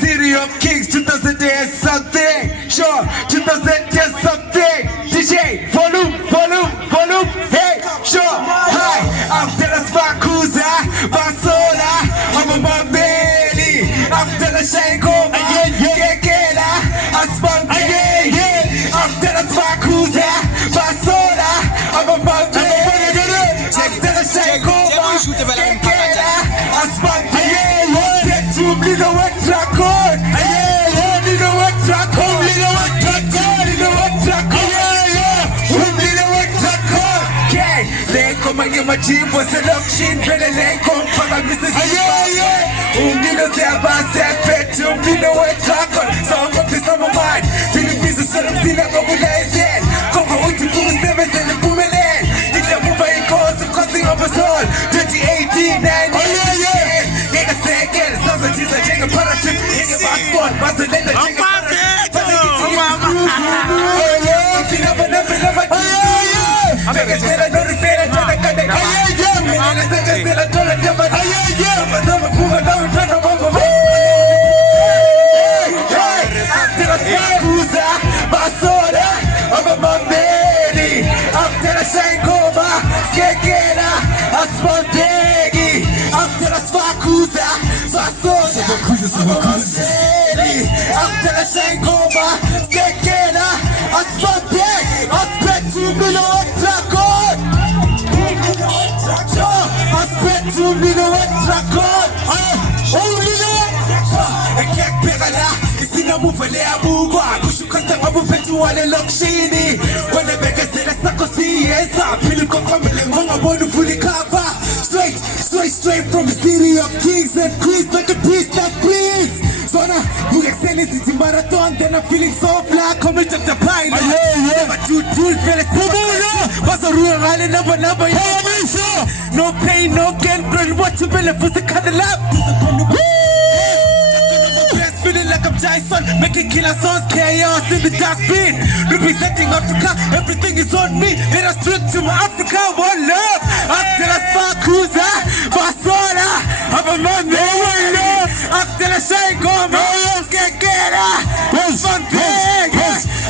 City of Kings 2010 something. Sure, 2010 something. DJ, volume. Hey, sure. Hi, I'm Dennis Bakuza, Basola, I'm a Mambeli. I'm Dennis Shanko, Gekela, Aspan, I'm Dennis Bakuza, Basola, I'm a Mambeli. I'm Dennis Shanko, Gekela, Aspan, Little wet track on, little wet track on, little wet track on, little wet track on, little wet track on. Okay, leko manye majimbo selection, pele leko mpaka Mrs. Little seba sepet, little wet track on. Song of the summer man, Billy Fizu solo sina mobilize. Koko uti kumu sebe sele kumelen. Ila muva ikosu kosi over soul. 2018, 9. Tisa jenga parachute, jenga passport, Barcelona jenga parachute. Vegas fela no rifela tana kade kade. Menina sanga sela tola jamba. Sama kuma dawa tana mama. After Sakuza, Basola, I'm a Mambeli. After Shankova, Skekera, Asfantegi. After Sakuza, Basola, Mambeli. After Shankova, Skekera, Asfantegi. Aspect to Milo Tracon. Aspect to Milo Tracon. Sina muvele abugwa kushukasta mabufetu wale lokshini wale begesela sakosi esa pili kokomele ngonga bonu fully cover straight from the city of kings and queens like a beast that please Zona you excellence it's marathon then I'm feeling so fly come to the pine never do feel it was a real rally number no pain no gain girl what you believe for the cuddle up feeling like I'm Jason, making killer songs, chaos in the dustbin. Representing Africa, everything is on me. Let us straight to my Africa, one love. After a Sakuza, Basola, I'm a man, one love. After a Shango, Skekera, something.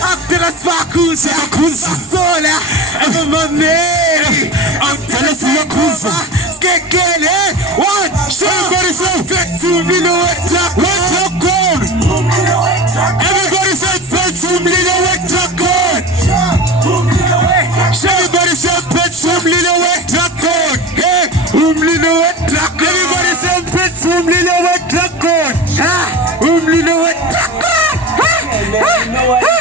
After a Sakuza, Basola, I'm a man. After a Sakuza, Skekera, one. Everybody say, back to me, no attack, everybody say pet some little wet track on. Everybody say pet some little wet track on. Hey, little wet track on. Everybody say pet some little wet track on. Little wet track on.